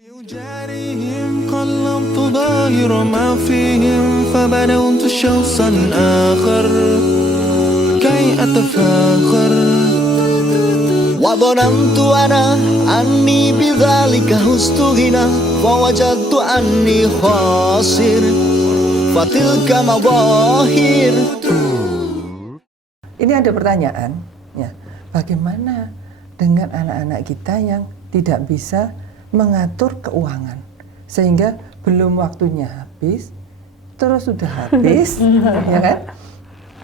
جارهم قلبت ظاهر ما فيهم فبدأت شخصا آخر كي أتفاخر وظننت أنا أني بذلك هزت غنى فوجدت أني خاسر فتلك مظاهر. Ini ada pertanyaan, ya, bagaimana dengan anak-anak kita yang tidak bisa mengatur keuangan sehingga belum waktunya habis terus sudah habis ya kan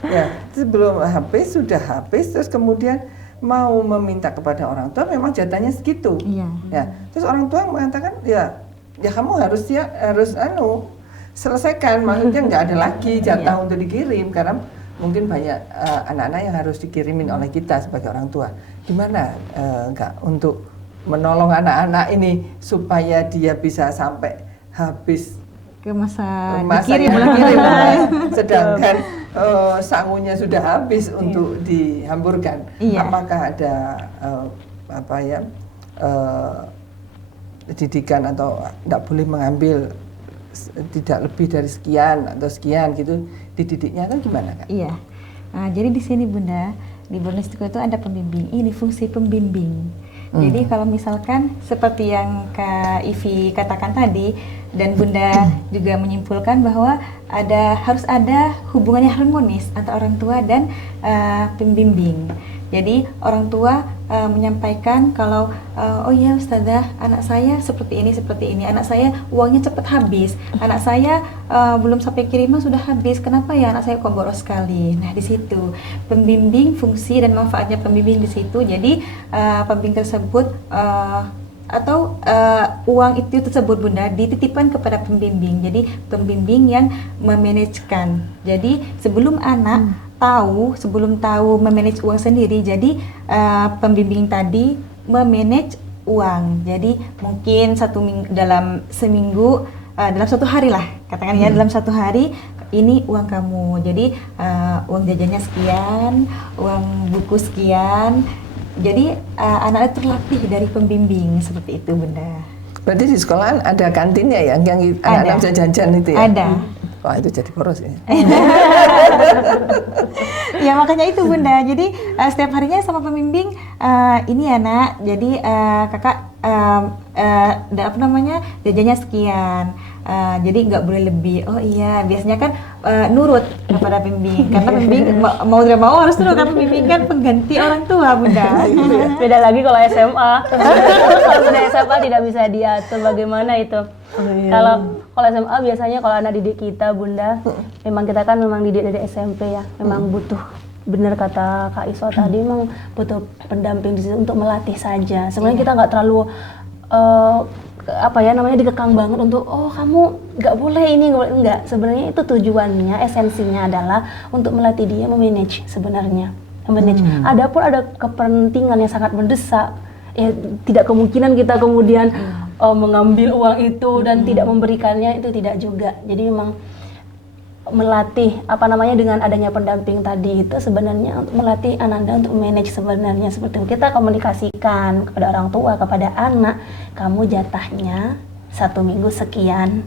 ya sebelum habis sudah habis terus kemudian mau meminta kepada orang tua memang jatahnya segitu ya terus orang tua mengatakan ya kamu harus selesaikan, maksudnya nggak ada lagi jatah untuk dikirim karena mungkin banyak anak-anak yang harus dikirimin oleh kita sebagai orang tua. Gimana nggak untuk menolong anak-anak ini supaya dia bisa sampai habis ke masa dikirim, sedangkan sangunya sudah habis untuk dihamburkan. Apakah ada didikan atau tidak boleh mengambil tidak lebih dari sekian atau sekian gitu, dididiknya kan gimana kan? Iya. Nah, jadi di sini Bunda, di Borneo itu ada pembimbing. Ini fungsi pembimbing. Jadi kalau misalkan seperti yang Kak Ivi katakan tadi dan Bunda juga menyimpulkan bahwa harus ada hubungannya harmonis antara orang tua dan pembimbing. Jadi orang tua menyampaikan kalau oh ya Ustazah, anak saya seperti ini, anak saya uangnya cepat habis, anak saya belum sampai kiriman sudah habis, kenapa ya anak saya kok boros sekali. Nah di situ pembimbing, fungsi dan manfaatnya pembimbing di situ. Jadi pembimbing tersebut atau uang itu tersebut Bunda dititipkan kepada pembimbing. Jadi pembimbing yang memanajkan. Jadi sebelum anak sebelum tahu memanage uang sendiri, jadi pembimbing tadi memanage uang. Jadi mungkin dalam seminggu, dalam satu hari lah, katakan ya dalam satu hari ini uang kamu. Jadi uang jajannya sekian, uang buku sekian. Jadi anak terlatih dari pembimbing seperti itu Bunda. Berarti di sekolahan ada kantinnya ya, yang anak-anak bisa jajan itu ya? Ada. Wah itu jadi boros ya. Ya makanya itu Bunda. Jadi setiap harinya sama pembimbing ini ya Nak. Jadi kakak jajannya sekian. Jadi nggak boleh lebih. Oh iya, biasanya kan nurut kepada pembimbing. Karena pembimbing mau tidak mau harus nurut karena pembimbing kan pengganti orang tua Bunda. Beda lagi kalau SMA. Kalau sudah SMA tidak bisa diatur bagaimana itu. Kalau SMA biasanya kalau anak didik kita Bunda, memang kita kan memang didik dari SMP ya, memang butuh, benar kata Kak Iswa tadi, memang butuh pendamping di situ untuk melatih saja. Sebenarnya kita nggak terlalu dikekang banget untuk kamu nggak boleh ini, nggak. Sebenarnya itu tujuannya, esensinya adalah untuk melatih dia memanage sebenarnya. Adapun ada kepentingan yang sangat mendesak, ya tidak kemungkinan kita kemudian mengambil uang itu dan tidak memberikannya, itu tidak juga. Jadi memang melatih dengan adanya pendamping tadi itu sebenarnya untuk melatih Ananda untuk manage sebenarnya seperti itu. Kita komunikasikan kepada orang tua, kepada anak, kamu jatahnya 1 minggu sekian.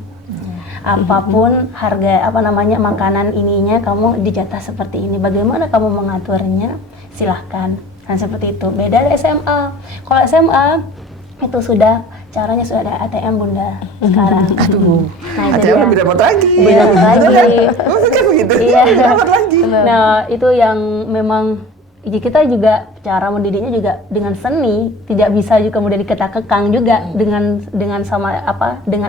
Apapun harga makanan ininya kamu dijatah seperti ini. Bagaimana kamu mengaturnya? Silahkan. Kan seperti itu. Beda dari SMA. Kalau SMA itu caranya sudah ada ATM Bunda sekarang. Aduh, nah, ATM lebih dapat lagi. Kan begitu. Iya. Dapat lagi. Nah, itu yang memang kita juga cara mendidiknya juga dengan seni, tidak bisa juga kemudian dikekang juga dengan dengan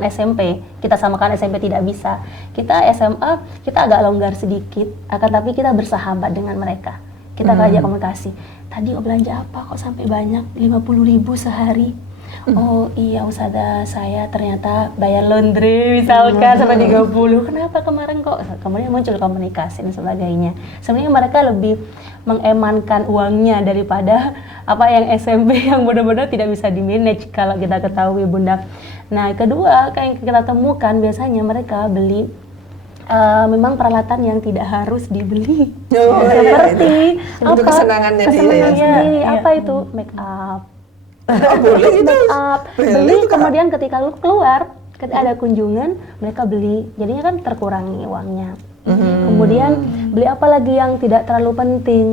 SMP. Kita samakan SMP tidak bisa. Kita SMA kita agak longgar sedikit, akan tapi kita bersahabat dengan mereka. Kita ajak komunikasi. Tadi belanja apa kok sampai banyak 50.000 sehari? Oh iya Ustazah, saya ternyata bayar laundry misalkan sampai 30. Kenapa kemarin kok? Kemudian muncul komunikasi dan sebagainya. Sebenarnya mereka lebih mengemankan uangnya daripada yang SMP yang benar-benar tidak bisa di-manage kalau kita ketahui Bunda. Nah kedua, kayak kita temukan biasanya mereka beli memang peralatan yang tidak harus dibeli. Seperti kesenangannya dia. Apa itu? Make up. Oh, boleh itu. Make up, Beli beli juga. kemudian ketika lu keluar, ketika ada kunjungan mereka beli, jadinya kan terkurangi uangnya. Kemudian beli apa lagi yang tidak terlalu penting.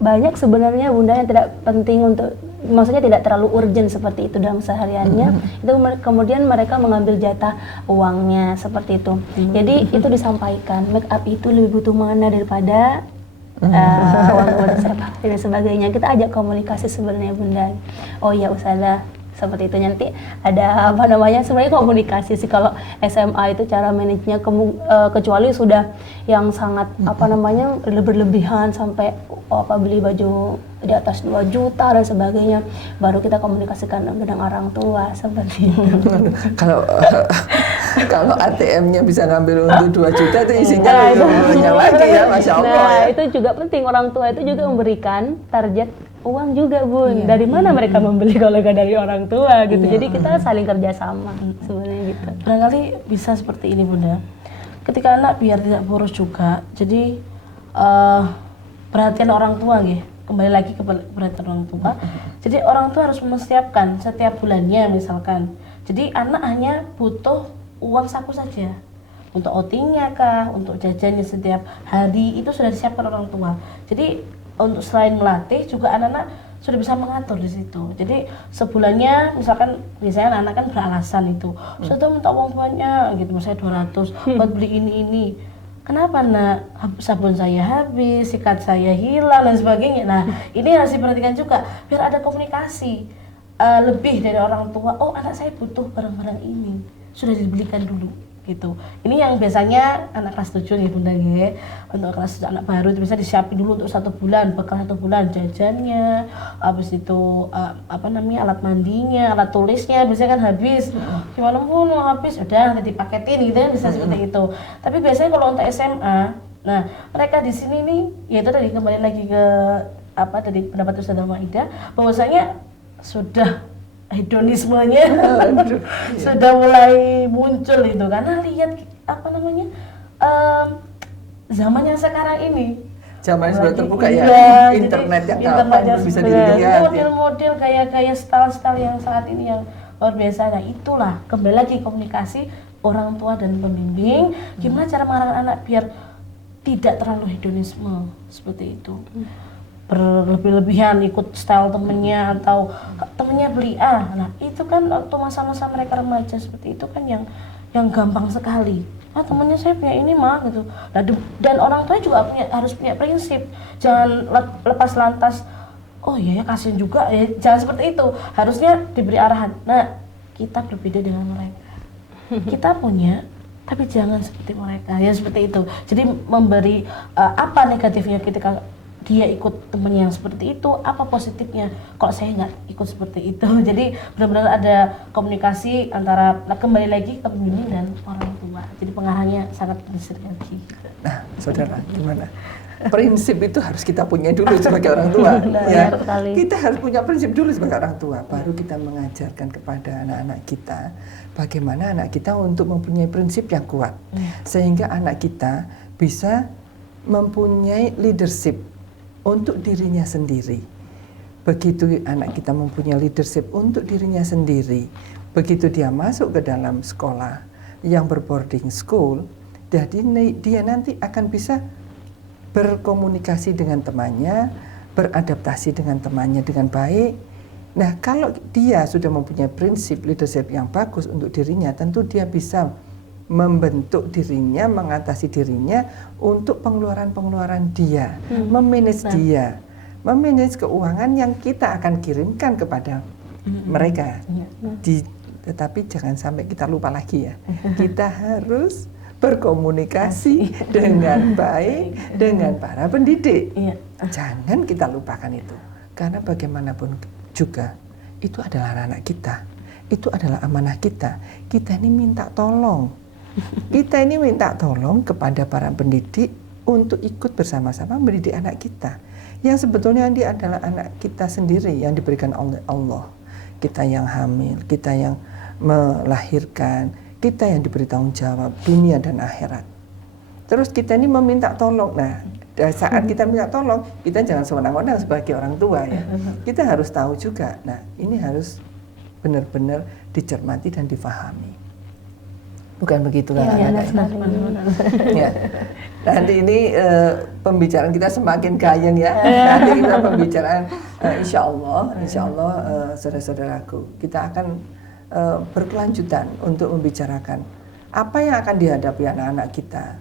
Banyak sebenarnya bunda yang tidak penting untuk, maksudnya tidak terlalu urgent seperti itu dalam sehariannya. Itu kemudian mereka mengambil jatah uangnya seperti itu. Jadi itu disampaikan, make up itu lebih butuh mana daripada uang sepak dan sebagainya. Kita ajak komunikasi sebenarnya bunda. Oh ya Ustazah, seperti itu. Nanti ada apa namanya, sebenarnya komunikasi sih kalau SMA itu cara manajenya, kecuali sudah yang sangat apa namanya berlebihan sampai beli baju di atas 2 juta dan sebagainya, baru kita komunikasikan dengan orang tua seperti itu. Kalau ATM-nya bisa ngambil untuk 2 juta itu isinya Nah, itu banyak lagi ya, Masya Allah. Nah, Ya. itu juga penting, orang tua itu juga memberikan target uang juga bun. Dari mana mereka membeli kalau nggak dari orang tua gitu. Jadi kita saling kerjasama sebenarnya gitu. Barangkali bisa seperti ini bunda. Ketika anak biar tidak boros juga, jadi perhatian orang tua gitu. Kembali lagi ke perhatian orang tua. Jadi orang tua harus mempersiapkan setiap bulannya misalkan. Jadi anak hanya butuh uang saku saja. Untuk outingnya kah, untuk jajannya setiap hari itu sudah disiapkan orang tua. Jadi untuk selain melatih juga anak-anak sudah bisa mengatur di situ. Jadi sebulannya misalkan biasanya anak kan beralasan itu, saya minta uang banyak gitu, misalnya 200 buat beli ini. Kenapa nak? Sabun saya habis, sikat saya hilang dan sebagainya. Nah ini harus diperhatikan juga biar ada komunikasi lebih dari orang tua. Oh anak saya butuh barang-barang ini, sudah dibelikan dulu. Gitu. Ini yang biasanya anak kelas 7 nih bunda ya. Untuk kelas anak baru itu bisa disiapin dulu untuk 1 bulan, bekal 1 bulan, jajannya, habis itu alat mandinya, alat tulisnya biasanya kan habis. Gimana pun mau habis udah nanti dipaketin gitu ya, bisa seperti itu. Tapi biasanya kalau untuk SMA, nah mereka di sini nih yaitu tadi kembali lagi ke tadi pendapat Ustazah Maidah bahwasanya sudah hedonismenya sudah mulai muncul itu karena lihat zaman yang sekarang ini Zaman sudah terbuka iya, ya, internet yang gampang bisa dilihat ya. model-model gaya-gaya style-style yang saat ini yang luar biasa. Nah itulah kembali lagi komunikasi orang tua dan pembimbing, gimana cara mengarahkan anak biar tidak terlalu hedonisme seperti itu, berlebih-lebihan ikut style temennya atau temennya beli nah itu kan waktu masa-masa mereka remaja seperti itu kan yang gampang sekali. Temennya saya punya ini mah gitu. Nah, dan orang tua juga harus punya prinsip, jangan lepas lantas oh iya ya kasihan juga ya, jangan seperti itu, harusnya diberi arahan. Nah kita berbeda dengan mereka, kita punya tapi jangan seperti mereka ya, seperti itu. Jadi memberi apa negatifnya ketika dia ikut temennya yang seperti itu, apa positifnya kalau saya nggak ikut seperti itu. Jadi benar-benar ada komunikasi antara kembali lagi ke pembimbing dan orang tua. Jadi pengarahannya sangat bersinergi. Nah, saudara, gimana? Prinsip itu harus kita punya dulu sebagai orang tua. Ya. Kita harus punya prinsip dulu sebagai orang tua, baru kita mengajarkan kepada anak-anak kita bagaimana anak kita untuk mempunyai prinsip yang kuat, sehingga anak kita bisa mempunyai leadership untuk dirinya sendiri. Begitu anak kita mempunyai leadership untuk dirinya sendiri, begitu dia masuk ke dalam sekolah yang berboarding school, jadi dia nanti akan bisa berkomunikasi dengan temannya, beradaptasi dengan temannya dengan baik. Nah, kalau dia sudah mempunyai prinsip leadership yang bagus untuk dirinya, tentu dia bisa membentuk dirinya, mengatasi dirinya untuk pengeluaran-pengeluaran dia, memanage dia, memanage keuangan yang kita akan kirimkan kepada mereka. Tetapi jangan sampai kita lupa lagi ya, kita harus berkomunikasi dengan baik dengan para pendidik. Jangan kita lupakan itu, karena bagaimanapun juga itu adalah anak kita, itu adalah amanah kita. Kita ini minta tolong. Kita ini minta tolong kepada para pendidik untuk ikut bersama-sama mendidik anak kita, yang sebetulnya dia adalah anak kita sendiri yang diberikan oleh Allah. Kita yang hamil, kita yang melahirkan, kita yang diberi tanggung jawab dunia dan akhirat. Terus kita ini meminta tolong. Nah, Dan saat kita minta tolong, kita jangan sewenang-wenang sebagai orang tua ya. Kita harus tahu juga. Nah, ini harus benar-benar dicermati dan difahami. Bukan begitu kan? Ya. Nanti ini pembicaraan kita semakin gayeng ya. Nanti kita pembicaraan insya Allah saudara-saudaraku, kita akan berkelanjutan untuk membicarakan apa yang akan dihadapi anak-anak kita.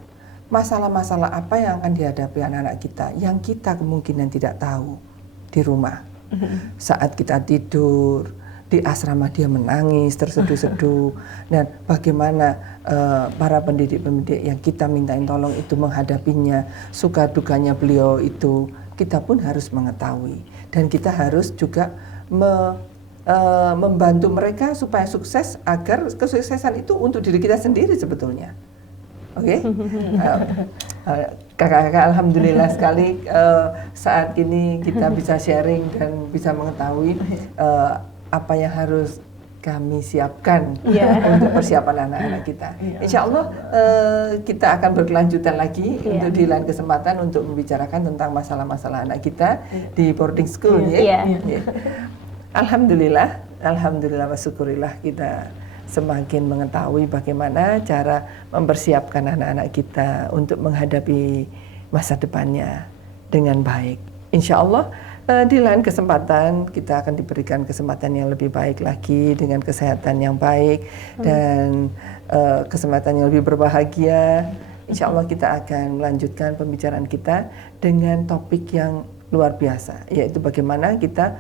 Masalah-masalah apa yang akan dihadapi anak-anak kita yang kita kemungkinan tidak tahu di rumah. Saat kita tidur, di asrama dia menangis, terseduh-seduh, dan bagaimana para pendidik-pendidik yang kita mintain tolong itu menghadapinya, suka dukanya beliau itu, kita pun harus mengetahui. Dan kita harus juga membantu mereka supaya sukses, agar kesuksesan itu untuk diri kita sendiri sebetulnya. Oke, kakak-kakak alhamdulillah sekali saat ini kita bisa sharing dan bisa mengetahui apa yang harus kami siapkan untuk persiapan anak-anak kita. Insya Allah kita akan berkelanjutan lagi untuk di lain kesempatan untuk membicarakan tentang masalah-masalah anak kita di boarding school ya. Alhamdulillah wa syukurillah kita semakin mengetahui bagaimana cara mempersiapkan anak-anak kita untuk menghadapi masa depannya dengan baik. Insya Allah di lain kesempatan kita akan diberikan kesempatan yang lebih baik lagi dengan kesehatan yang baik dan kesempatan yang lebih berbahagia. Insya Allah kita akan melanjutkan pembicaraan kita dengan topik yang luar biasa, yaitu bagaimana kita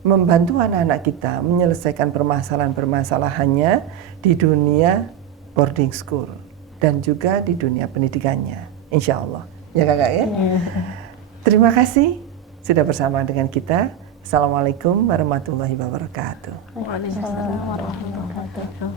membantu anak-anak kita menyelesaikan permasalahan-permasalahannya di dunia boarding school dan juga di dunia pendidikannya, insya Allah. Ya kakak ya. Terima kasih sudah bersama dengan kita. Assalamualaikum warahmatullahi wabarakatuh. Waalaikumsalam warahmatullahi wabarakatuh.